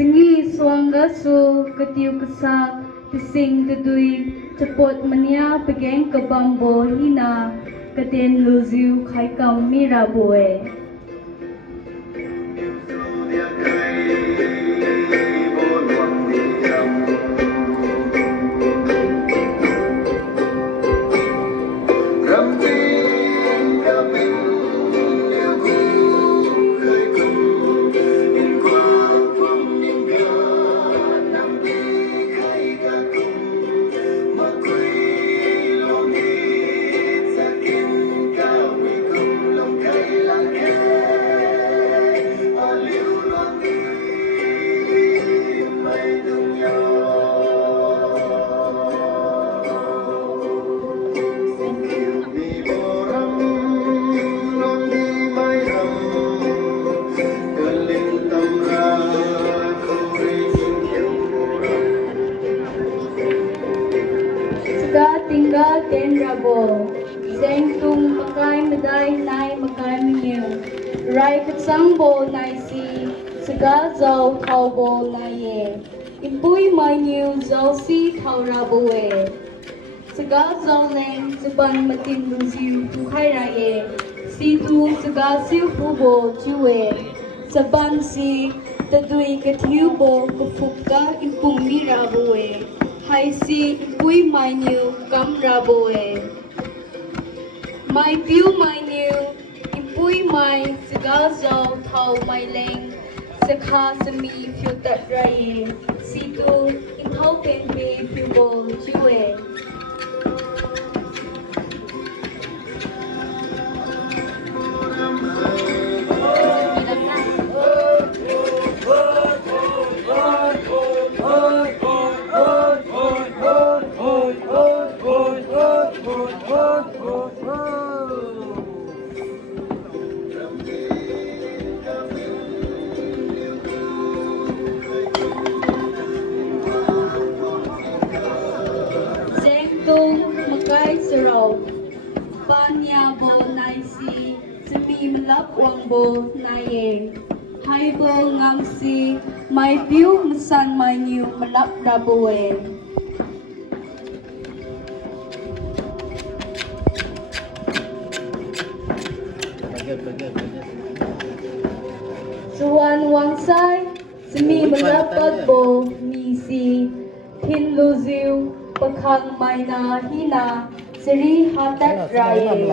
Singi swanga su thiu kasak tising tedui cepot mania pegeng kebambo hina katen luziu khai kam mira boe. Tinggal ten rabo, zeng tung makai medai nai makai minyu, rai kacang bo nai si, segal zau thau bo nai ye, impui minyu zau si thau rabo ye, segal zau leng seban matin luziu tu khai ra ye, si tu segal siu pu bo chu ye, seban si tadui ka thiu bo kufuk ka impung mi rabo ye. Hai si pui mai new kam raboe. Mai piu mai new impui mai segal zau thau mai leng sekha semi phiu tat rai si tu in thau pen pe phiu bo chue. Makai serau, banya bo nai si, semi melap wang bo nai hai bo ngam si, mai piu mesan mai new melap rabo Suan wang sai, semi melap bo mi si, hin luziu. Pakhang maina hina seri hatat raye.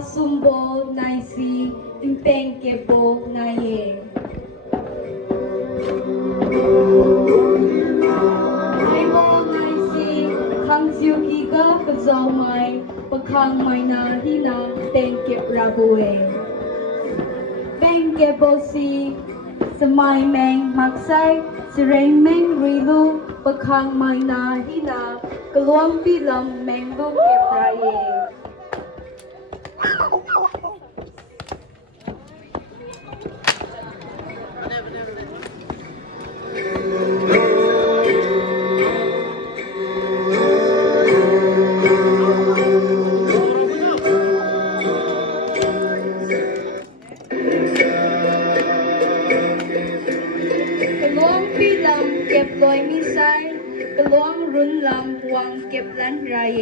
Sumbo naisi impengke bo naye. Hai bo naisi khang siu ki ga kazau mai pakhang mai na hina pengke raboe. Pengke bo si สมัยแมงมักไซสเรงแมงรีลูประคังไม้นาฮินากลวงปีลำแมงลูกเก็บไรเยกลวงปีลำเก็บลอยมีไซกลวงรุนลำวังเก็บลันไรเย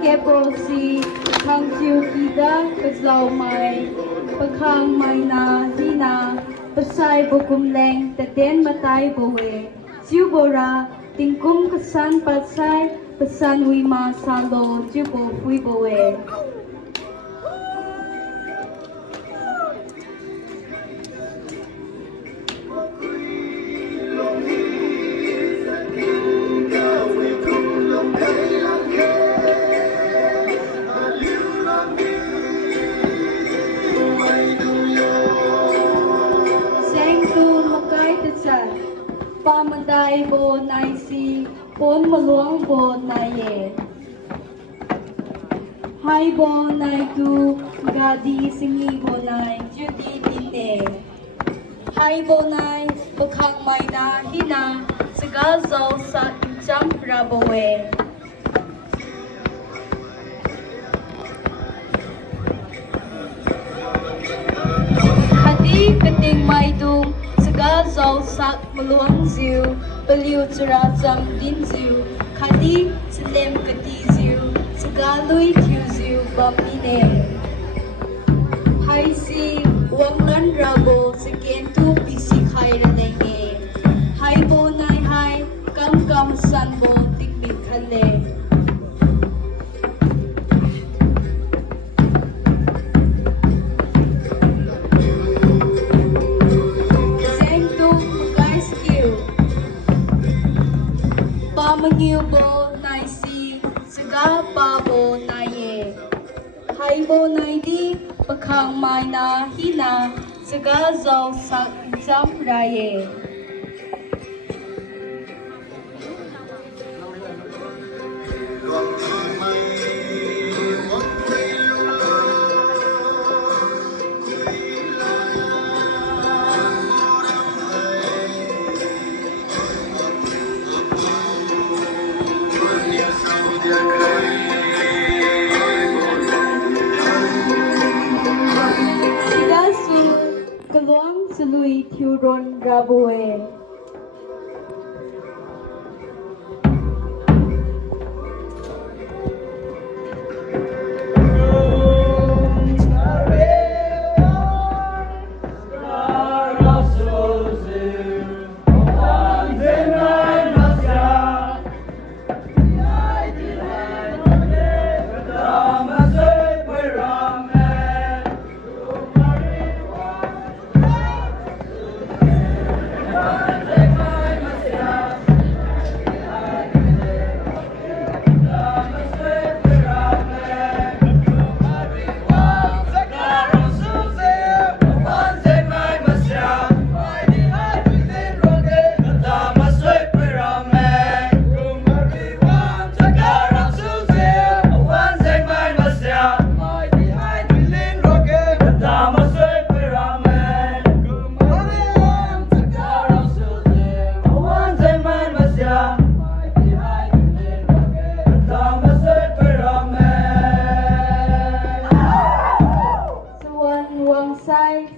เก็บโบซีทางทิวกีดาก็เล่าไม่ประคังไม่นาฮีนาประสายบุกุมแรงแต่เต้นมาตายบเวจิวโบราติงกุมกสันปัสไซประสันวิมาซาโลจิวโบฟุยบเวปามันไดโบนายซีปนมาลวงโบนายเยไฮโบนายกูกาดีสิงีโบนายจุดีดินเดไฮโบนายประคังไม่นาฮินาสกาโซสักจัมราโบเวคดีกติงไม่ดุงกาเจ้าสักมลวงซิวเปลิวจราจำดินซิวคดีสเลมกตีซิวสกาลุยทิวซิวบัมมิเนไฮซีวังนันราโบสเกนทูปิสิไคระเลงเงไฮโบนายไฮกัมกัมซันโบติกบิดทะเลมังยิวโบนายซีสกาปาโบนายเยไฮโบนายดีประคังไม้นาฮินาสกาเจ้าสักจัมไรเยกลวงสลุยทิวรนราบเว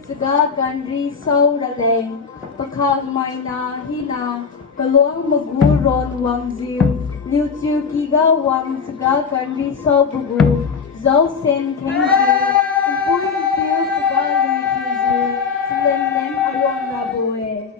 สกากันรีโซระเลงประคังไม้นาฮินากลวงมกูรอนวังซิวลิวจิวกีกาวังสกากันรีโซบุกูเจ้าเซนเทงซิวอุปุยทิวสกาลุยทิวซิวสเลมเลมอารวงราโบเอ เ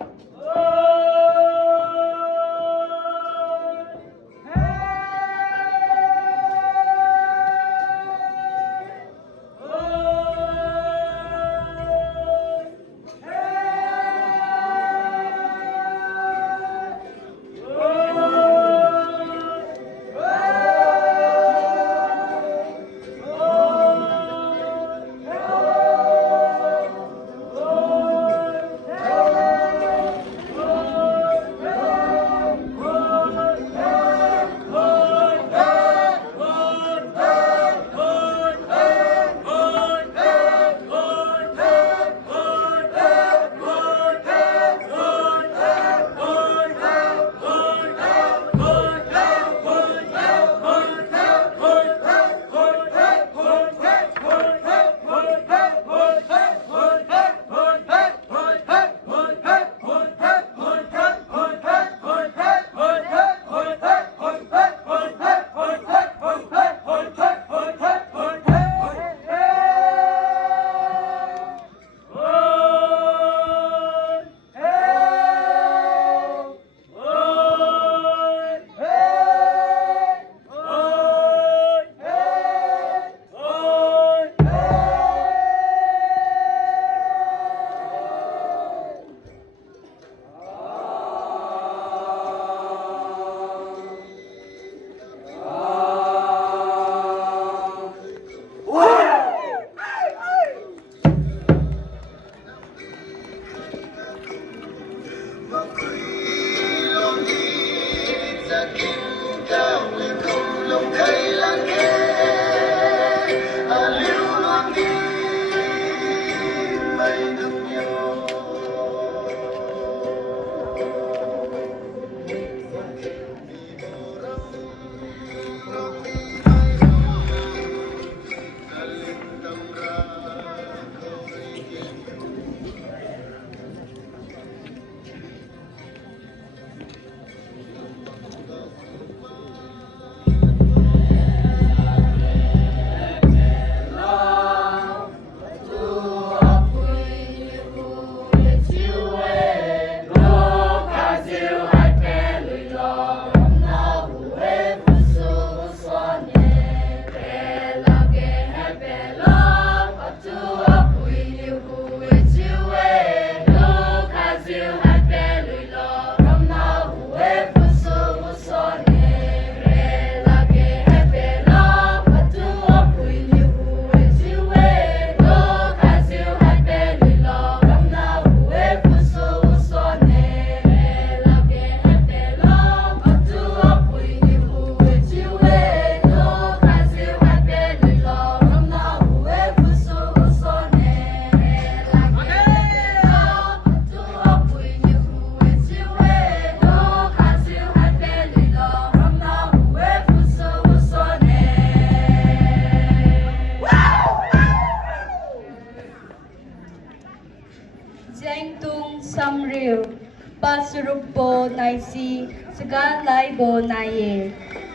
Pasurukbo naisi saga laibo naye.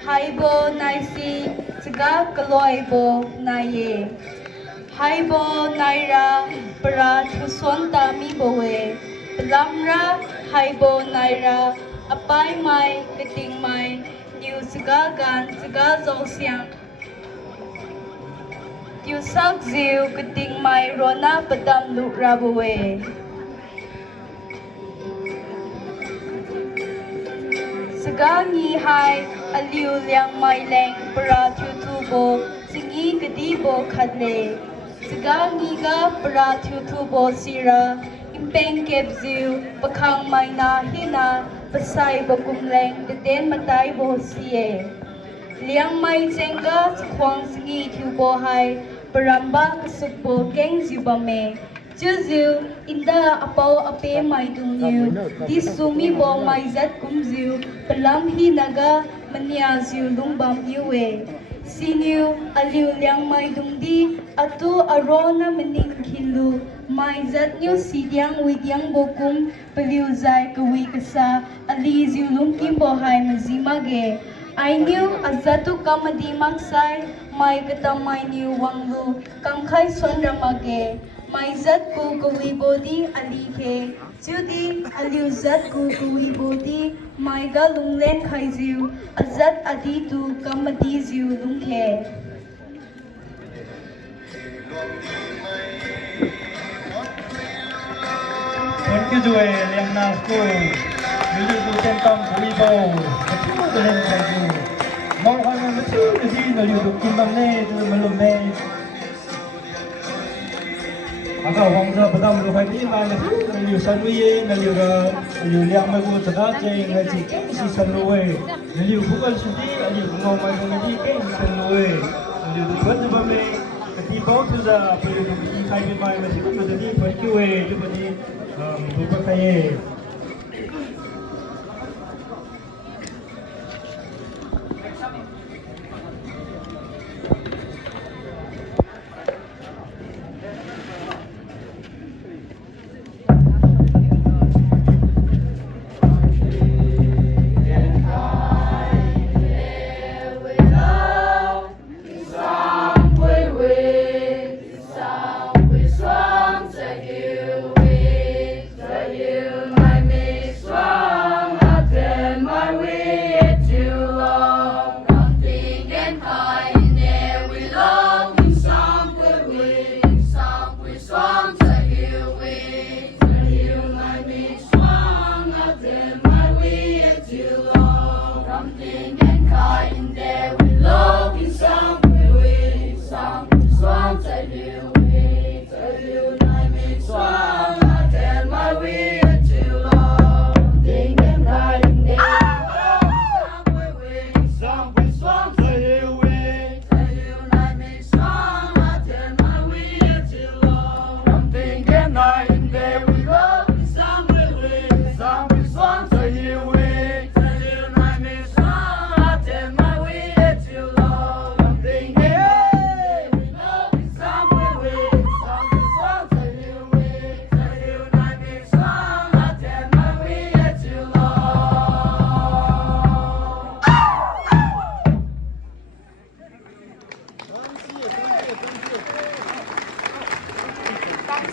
Haibo naisi saga kaloibo naye. Haibo naira para thusonta mi bowe. Lamra haibo naira apai mai keting mai new saga gan saga zosiang. You sak ziu keting mai rona padam luk rabowe. Sagangi hai aliu liang mai leng para tubo singi gedibo khadle. Sagangi ga para tubo sira impeng kebziu bakang mai na hina pasai bakum leng deden matai bo siye. Liang mai cenga kwang singi tubo hai paramba kasukbo geng zubame. Juzu inda apau ape mai dungiu di sumi bo mai zat kumziu pelam hi naga mania ziu lungbam iwe siniu aliu liang mai dungdi atu arona mening khilu mai zat nyu sidyang widyang bokum peliu zai kawi kasa ali ziu lungkim bo hai mazima ge I knew azatu kamadi mangsai mai kata mai niu wanglu kamkhai sondramage mai zat ku kawi bodi ali ke judi aliu zat ku kawi bodi mai ga lunglen khai ziu azat adi tu kamadi ziu lungke Thank you, Joey. Liangnah School. You do ten tong kawi bo. Kamu tu len khai ziu. Mau khai mai mesti mesti nak liu tu kimbang ne tu melum ne. Agak orang tu pertama lu khai ni mai nak liu sanui nak liu liang mai ku sedap je ngai cik si sanui. Liu bukan sudi liu ngau mai ngai cik si sanui. Liu tu buat tu mai ketiba tu dah perlu tu khai ni mai mesti tu jadi pergi tu pergi bukan khai.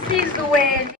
si zuwe